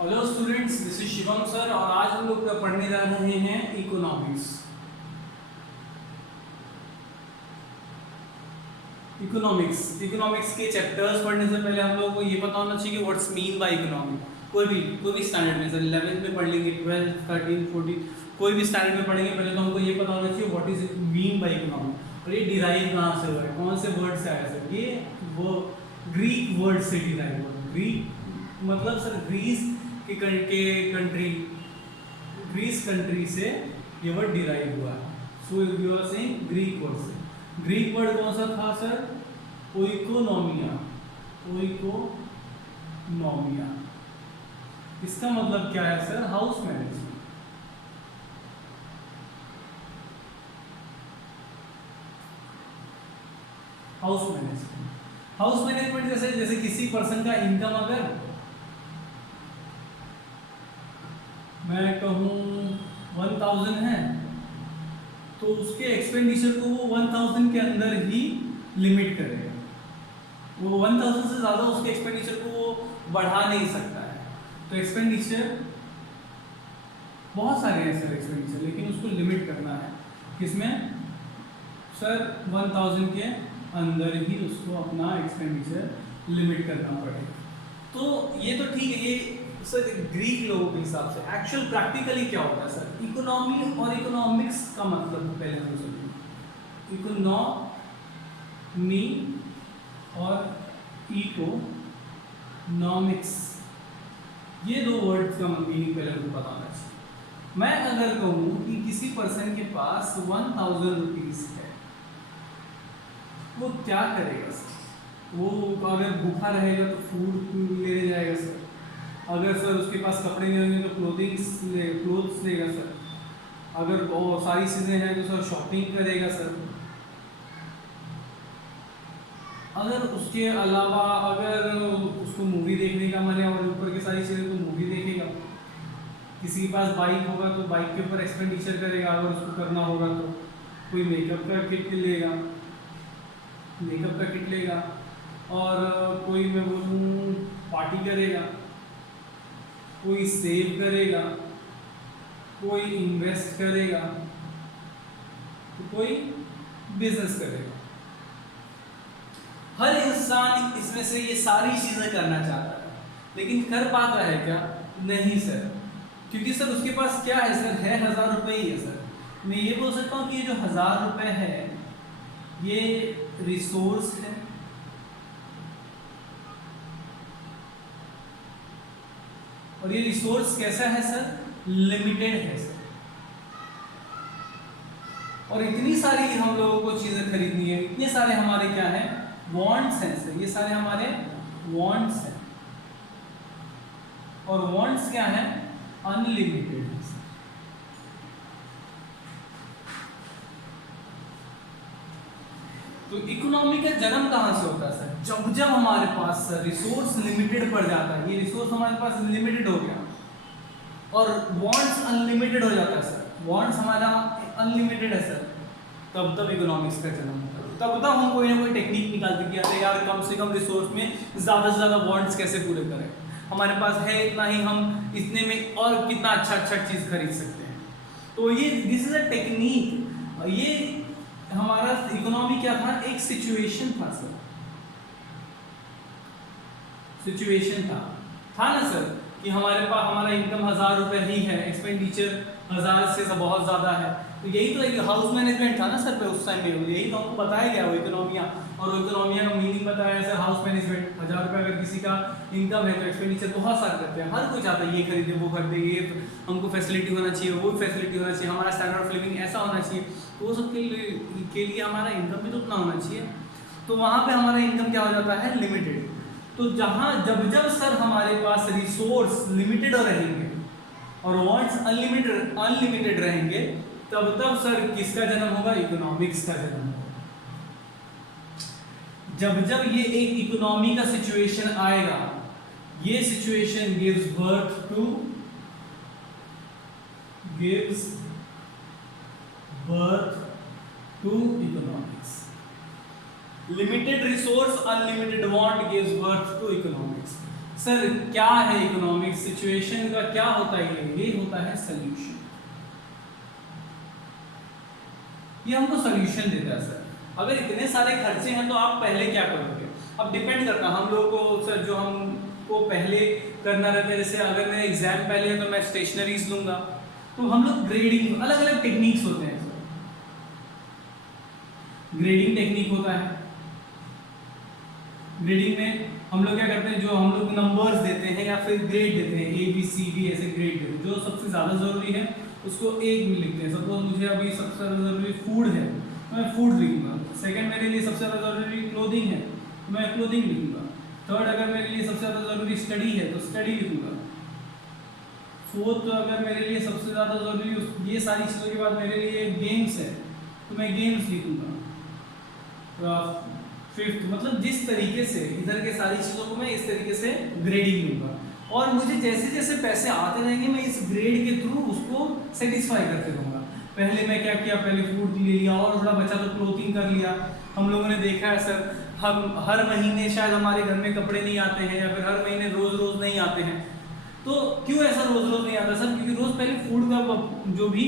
Hello students, this is Shivam sir और आज हम लोग पढ़ने जा रहे हैं इकोनॉमिक्स। इकोनॉमिक्स के चैप्टर्स पढ़ने से पहले हम लोगों को ये पता होना चाहिए कि व्हाट्स मीन बाय इकोनॉमी। कोई भी स्टैंडर्ड में, सर 11th में पढ़ लेंगे, 12th 13 14 कोई भी स्टैंडर्ड में पढ़ेंगे, पहले तो हमको ये पता होना चाहिए what is mean by economy और ये डिराइव कहाँ से हुआ है, कौन से वर्ड से आया सर। ये वो ग्रीक वर्ड से डिराइव हुआ। ग्रीक मतलब सर ग्रीस ग्रीस कंट्री से ये वर्ड डिराइव हुआ है। So you are saying Greek word से। ग्रीक वर्ड कौन सा था सर? ओइकोनोमिया। ओइकोनोमिया इसका मतलब क्या है sir? House management. House management जैसे किसी पर्सन का इनकम अगर मैं कहूँ 1000 है तो उसके एक्सपेंडिचर को वो 1000 के अंदर ही लिमिट करेगा। वो 1000 से ज़्यादा उसके एक्सपेंडिचर को वो बढ़ा नहीं सकता है। तो एक्सपेंडिचर बहुत सारे हैं सर एक्सपेंडिचर, लेकिन उसको लिमिट करना है किसमें सर? 1000 के अंदर ही उसको अपना एक्सपेंडिचर लिमिट करना पड़ेगा। तो ये तो ठीक है, ये सर ग्रीक लोगों के हिसाब से। एक्चुअल प्रैक्टिकली क्या होता है सर? इकोनॉमी और इकोनॉमिक्स का मतलब पहले हम समझेंगे। इकोनॉमी और इकोनॉमिक्स ये दो वर्ड्स का मीनिंग पहले हमको पता होना चाहिए। मैं अगर कहूँ कि किसी पर्सन के पास 1000 रुपीज़ है, वो क्या करेगा सर? वो अगर भूखा रहेगा तो फूड लेने जाएगा सर। अगर सर उसके पास कपड़े नहीं होंगे तो क्लोथ्स लेगा सर। अगर और सारी चीज़ें हैं तो सर शॉपिंग करेगा सर। अगर उसके अलावा अगर उसको मूवी देखने का मन है और ऊपर की सारी चीज़ें तो मूवी देखेगा। किसी के पास बाइक होगा तो बाइक के ऊपर एक्सपेंडिचर करेगा। अगर उसको करना होगा तो कोई मेकअप का किट लेगा और कोई मैं बोलूँ पार्टी करेगा, कोई सेव करेगा, कोई इन्वेस्ट करेगा, तो कोई बिजनेस करेगा। हर इंसान इसमें से ये सारी चीजें करना चाहता है, लेकिन कर पाता है क्या? नहीं सर, क्योंकि सर उसके पास क्या है सर? है 1000 रुपये ही है सर। मैं ये बोल सकता हूँ कि ये जो 1000 रुपये है ये रिसोर्स है। और ये रिसोर्स कैसा है सर? लिमिटेड है सर। और इतनी सारी हम लोगों को चीजें खरीदनी है, इतने सारे हमारे क्या है? वांट्स हैं सर। ये सारे हमारे वांट्स हैं और वांट्स क्या है? अनलिमिटेड है सर। तो इकोनॉमी का जन्म कहां से होता है सर? जब हमारे पास सर रिसोर्स लिमिटेड पड़ जाता है, ये रिसोर्स हमारे पास लिमिटेड हो गया और वांट्स अनलिमिटेड हो जाता है सर। वांट्स हमारा अनलिमिटेड है सर, तब इकोनॉमिक्स का जन्म होता है। तब हम कोई ना कोई टेक्निक निकालते कि अरे यार कम से कम रिसोर्स में ज़्यादा से ज़्यादा वांट्स कैसे पूरे करें। हमारे पास है इतना ही, हम इतने में और कितना अच्छा चीज़ खरीद सकते हैं। तो ये दिस इज अ टेक्निक। ये हमारा इकोनॉमी क्या था? एक सिचुएशन था सर। सिचुएशन था ना सर कि हमारे पास हमारा इनकम 1000 रुपये ही है, एक्सपेंडिचर 1000 से बहुत ज़्यादा है। तो यही तो एक हाउस मैनेजमेंट था ना सर पे उस टाइम में। यही तो हमको बताया गया वो इकोनॉमिया, और इकोनॉमिया का मीनिंग बताया सर हाउस मैनेजमेंट। 1000 रुपये अगर किसी का इनकम है तो एक्सपेंडिचर बहुत सारे करते हैं। हर कोई चाहता है ये खरीदे वो खरीदे, ये तो हमको फैसिलिटी होना चाहिए, वो फैसिलिटी होना चाहिए, हमारा स्टैंडर्ड ऑफ लिविंग ऐसा होना चाहिए। तो वो सब के लिए हमारा इनकम भी तो उतना होना चाहिए। तो वहाँ पे हमारा इनकम क्या हो जाता है? लिमिटेड। तो जब सर हमारे पास रिसोर्स लिमिटेड रहेंगे और वांट्स अनलिमिटेड रहेंगे, तब सर किसका जन्म होगा? इकोनॉमिक्स का जन्म होगा। जब ये एक इकोनॉमी का सिचुएशन आएगा, ये situation gives birth to economics. Limited resource unlimited want gives birth to economics. Sir क्या है इकोनॉमिक सिचुएशन का, क्या होता है ये होता है सोल्यूशन। ये हमको सोल्यूशन देता है सर। अगर इतने सारे खर्चे हैं तो आप पहले क्या करोगे, अब डिपेंड करता है हम लोग को सर। जो हमको पहले करना रहता है, जैसे अगर मेरा एग्जाम पहले है तो मैं स्टेशनरीज लूंगा, तो हम लोग ग्रेडिंग, अलग अलग टेक्निक्स होते हैं सर। ग्रेडिंग टेक्निक होता है। ग्रेडिंग में हम लोग क्या करते हैं, जो हम लोग नंबर्स देते हैं या फिर ग्रेड देते हैं, ए बी सी डी ऐसे ग्रेड देते हैं। जो सबसे ज़्यादा ज़रूरी है उसको एक में लिखते हैं। सपोज मुझे अभी सबसे ज़्यादा ज़रूरी फूड है तो मैं फूड लिखूंगा। सेकंड मेरे लिए सबसे ज़्यादा ज़रूरी क्लोथिंग है तो मैं क्लोथिंग लिखूंगा। थर्ड अगर मेरे लिए सबसे ज़्यादा ज़रूरी स्टडी है तो स्टडी लिखूंगा। फोर्थ अगर मेरे लिए सबसे ज़्यादा ज़रूरी ये सारी चीज़ों के बाद मेरे लिए गेम्स है तो मैं गेम्स लिखूंगा। फिफ्थ, मतलब जिस तरीके से इधर के सारी चीज़ों को मैं इस तरीके से ग्रेडिंग लूँगा, और मुझे जैसे जैसे पैसे आते रहेंगे मैं इस ग्रेड के थ्रू उसको सेटिस्फाई करते रहूँगा। पहले मैं क्या किया, पहले फूड ले लिया और थोड़ा बचा तो क्लोथिंग कर लिया। हम लोगों ने देखा है सर, हम हर महीने शायद हमारे घर में कपड़े नहीं आते हैं, या फिर हर महीने रोज़ रोज़ नहीं आते हैं। तो क्यों ऐसा रोज़ रोज़ नहीं आता सर? क्योंकि रोज़ पहले फूड का जो भी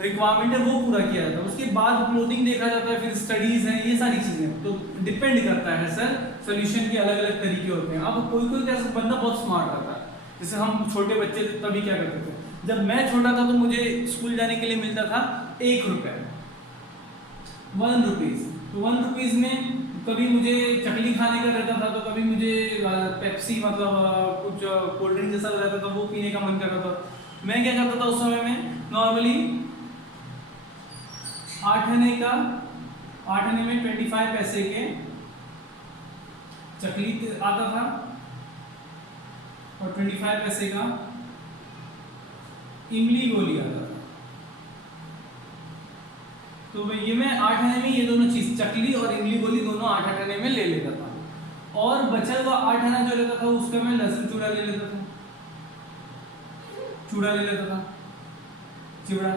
रिक्वायरमेंट है वो पूरा किया जाता है, उसके बाद क्लोथिंग देखा जाता है, फिर स्टडीज़ हैं, ये सारी चीज़ें। तो डिपेंड करता है सर, सोल्यूशन के अलग अलग तरीके होते हैं। अब कोई कोई कैसा बंदा बहुत स्मार्ट रहता है, जैसे हम छोटे बच्चे थे तभी क्या करते थे, जब मैं छोटा था तो मुझे स्कूल जाने के लिए मिलता था 1 रुपये, 1 रुपीज़। तो 1 रुपीज़ में कभी मुझे चकली खाने का रहता था, तो कभी मुझे पेप्सी मतलब कुछ कोल्ड ड्रिंक जैसा रहता था वो पीने का मन कर रहा था। मैं क्या करता था उस समय में, नॉर्मली 8 आने में 25 पैसे के चकली आता था और 25 पैसे का इमली गोली आता था। तो ये मैं 8 आने में ये दोनों चीज, चकली और इमली गोली दोनों 8 आने में ले लेता था, और बचा हुआ 8 आना जो रहता था उसका मैं लहसुन चूड़ा ले लेता था, चिवड़ा।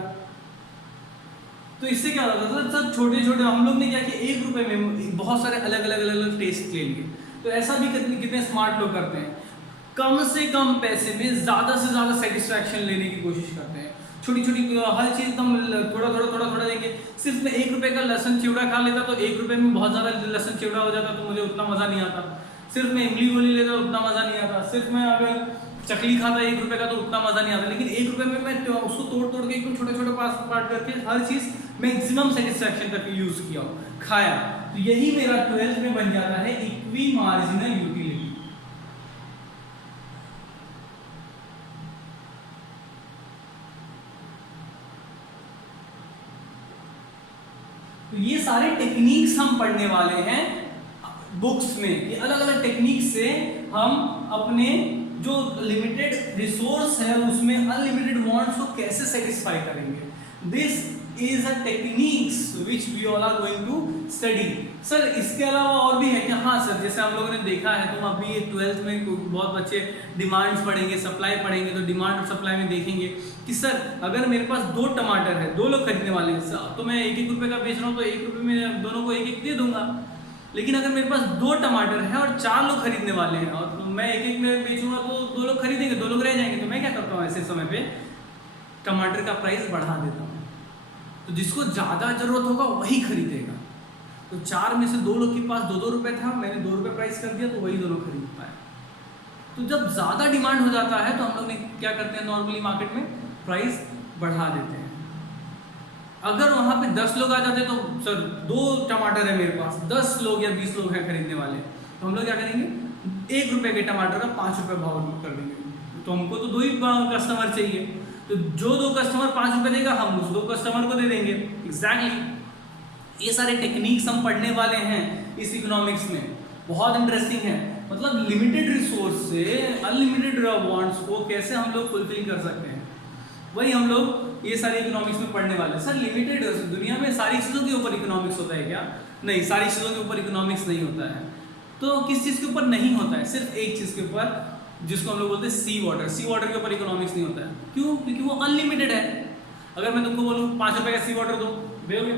तो इससे क्या होता था सब छोटे छोटे हम लोग ने क्या किया, 1 रुपए में बहुत सारे अलग अलग टेस्ट ले लिए। तो ऐसा भी कितने स्मार्ट लोग करते हैं, कम से कम पैसे में ज़्यादा से ज़्यादा सेटिस्फैक्शन लेने की कोशिश करते हैं। छोटी छोटी हर चीज़ एकदम थोड़ा देंगे। सिर्फ मैं 1 रुपए का लहसुन चिवड़ा खा लेता तो 1 रुपए में बहुत ज़्यादा लहसुन चिवड़ा हो जाता, तो मुझे उतना मज़ा नहीं आता। सिर्फ मैं इमली गोली लेता उतना मज़ा नहीं आता। सिर्फ मैं अगर चकली खाता 1 रुपए का तो उतना मज़ा नहीं आता। लेकिन 1 रुपए में मैं उसको तोड़ के एकदम छोटे पार्ट करके हर चीज़ मैक्सिमम सेटिस्फैक्शन तक यूज़ किया, खाया। तो यही मेरा 12th में बन जाता है इक्वी मार्जिनल यूटिलिटी। तो ये सारे टेक्निक्स हम पढ़ने वाले हैं बुक्स में, कि अलग अलग टेक्निक से हम अपने जो लिमिटेड रिसोर्स है उसमें अनलिमिटेड वांट्स को कैसे सेटिस्फाई करेंगे। This is a techniques which we all are going to study. Sir इसके अलावा और भी है क्या? हाँ सर, जैसे हम लोगों ने देखा है, तुम अभी 12th में बहुत बच्चे डिमांड्स पढ़ेंगे, सप्लाई पढ़ेंगे, तो डिमांड और सप्लाई में देखेंगे कि सर अगर मेरे पास 2 टमाटर है, 2 लोग खरीदने वाले हैं, तो मैं 1-1 रुपये का बेच रहा हूँ तो 1 रुपये में दोनों को 1-1 दे दूंगा। लेकिन अगर मेरे पास 2 टमाटर है और 4 लोग खरीदने वाले हैं और मैं 1-1 में बेचूंगा तो 2 लोग खरीदेंगे, 2 लोग रह जाएंगे। तो मैं क्या करता हूँ, ऐसे समय पे टमाटर का प्राइस बढ़ा देता हूँ, तो जिसको ज़्यादा ज़रूरत होगा वही खरीदेगा। तो 4 में से 2 लोग के पास 2-2 रुपये था, मैंने 2 रुपये प्राइस कर दिया तो वही 2 लोग खरीद पाए। तो जब ज़्यादा डिमांड हो जाता है तो हम लोग ने क्या करते हैं, नॉर्मली मार्केट में प्राइस बढ़ा देते हैं। अगर वहाँ पे 10 लोग आ जाते तो सर 2 टमाटर है मेरे पास, 10 लोग या 20 लोग हैं खरीदने वाले, तो हम लोग क्या करेंगे, 1 रुपये के टमाटर का 5 रुपये भाव कर देंगे। तो हमको तो 2 ही कस्टमर चाहिए, तो जो 2 कस्टमर 5 रुपये देगा हम उस 2 कस्टमर को दे देंगे। एग्जैक्टली ये सारे टेक्निक्स हम पढ़ने वाले हैं इस इकोनॉमिक्स में, बहुत इंटरेस्टिंग है। मतलब लिमिटेड रिसोर्स से अनलिमिटेड वांट्स को कैसे हम लोग फुलफिल कर सकते हैं, वही हम लोग ये सारे इकोनॉमिक्स में पढ़ने वाले हैं। सर लिमिटेड दुनिया में सारी चीज़ों के ऊपर इकोनॉमिक्स होता है क्या? नहीं, सारी चीज़ों के ऊपर इकोनॉमिक्स नहीं होता है। तो किस चीज़ के ऊपर नहीं होता है? सिर्फ एक चीज़ के ऊपर, जिसको हम लोग बोलते हैं सी वाटर। सी वाटर के ऊपर इकोनॉमिक्स नहीं होता है। क्यों? क्योंकि वो अनलिमिटेड है। अगर मैं तुमको बोलूँ 5 रुपये का सी वाटर दो, दोगे?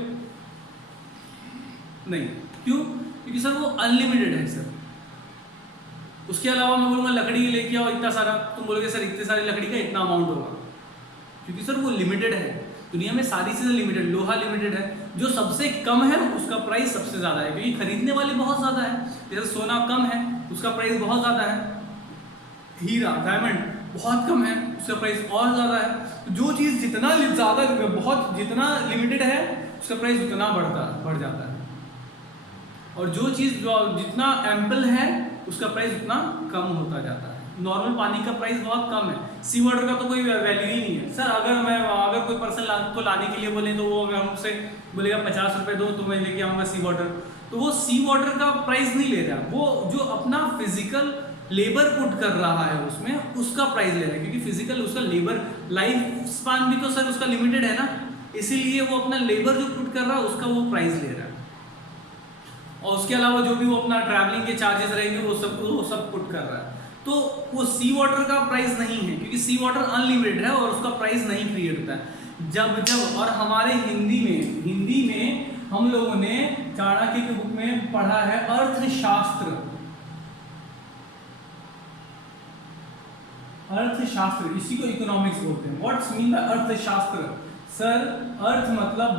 नहीं। क्यों? क्योंकि सर वो अनलिमिटेड है सर। उसके अलावा मैं बोलूँगा लकड़ी लेके आओ इतना सारा, तुम बोलोगे सर इतने सारी लकड़ी का इतना अमाउंट होगा, क्योंकि सर वो लिमिटेड है। दुनिया में सारी चीज़ें लिमिटेड, लोहा लिमिटेड है, जो सबसे कम है उसका प्राइस सबसे ज़्यादा है, क्योंकि खरीदने वाले बहुत ज़्यादा है। जैसे सोना कम है उसका प्राइस बहुत ज़्यादा है, हीरा डायमंड बहुत कम है उसका प्राइस और ज़्यादा है। तो जो चीज़ जितना ज़्यादा बहुत जितना लिमिटेड है उसका प्राइस उतना बढ़ जाता है, और जो चीज़ जो जितना एम्पल है उसका प्राइस उतना कम होता जाता है। नॉर्मल पानी का प्राइस बहुत कम है, सी वाटर का तो कोई वैल्यू ही नहीं है। सर अगर कोई पर्सन को लाने के लिए बोले तो वो अगर हमसे बोलेगा 50 रुपये दो तो मैं लेके आऊँगा सी वाटर, तो वो सी वाटर का प्राइस नहीं ले रहा, वो जो अपना फिजिकल लेबर पुट कर रहा है उसमें उसका प्राइस ले रहा है, क्योंकि फिजिकल उसका लेबर लाइफ स्पान भी तो सर उसका लिमिटेड है ना, इसीलिए वो अपना लेबर जो पुट कर रहा है उसका वो प्राइस ले रहा है। और उसके अलावा जो भी वो अपना ट्रैवलिंग के चार्जेस रहेंगे वो सब पुट कर रहा है। तो वो सी वाटर का प्राइस नहीं है, क्योंकि सी वाटर अनलिमिटेड है और उसका प्राइस नहीं क्रिएट होता है। जब और हमारे हिंदी में हम लोगों ने चाणक्य की बुक में पढ़ा है अर्थशास्त्र, इसी को इकोनॉमिक्स बोलते हैं। व्हाट्स मीन बाय अर्थशास्त्र? सर अर्थ मतलब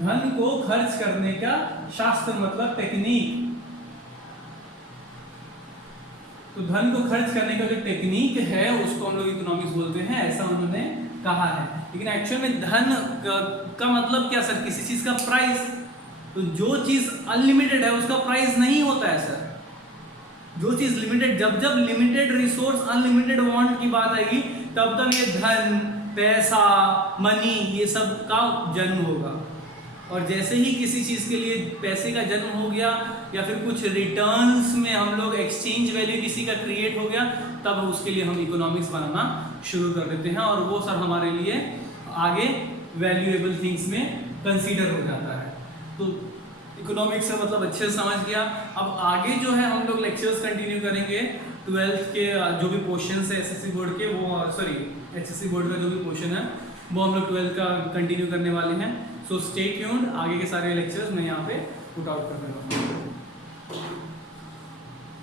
धन को खर्च करने का, शास्त्र मतलब टेक्निक। तो धन को खर्च करने का जो टेक्निक है उसको हम लोग इकोनॉमिक्स बोलते हैं, ऐसा उन्होंने कहा है। लेकिन एक्चुअल में धन का मतलब क्या सर? किसी चीज का प्राइस। तो जो चीज अनलिमिटेड है उसका प्राइस नहीं होता है सर। जो चीज लिमिटेड, जब लिमिटेड रिसोर्स अनलिमिटेड वांट की बात आएगी तब ये धन, पैसा, मनी ये सब का जन्म होगा। और जैसे ही किसी चीज़ के लिए पैसे का जन्म हो गया या फिर कुछ रिटर्न्स में हम लोग एक्सचेंज वैल्यू किसी का क्रिएट हो गया, तब उसके लिए हम इकोनॉमिक्स बनाना शुरू कर देते हैं, और वो सर हमारे लिए आगे वैल्यूएबल थिंग्स में कंसीडर हो जाता है। तो इकोनॉमिक्स का मतलब अच्छे से समझ गया। अब आगे जो है हम लोग लेक्चर्स कंटिन्यू करेंगे 12th के जो भी क्वेश्चन है एसएससी बोर्ड के, वो एचएससी बोर्ड का जो भी क्वेश्चन है वो हम लोग 12th का कंटिन्यू करने वाले हैं। सो स्टे ट्यून्ड, आगे के सारे लेक्चर्स मैं यहाँ पे पुट आउट कर दूँगा।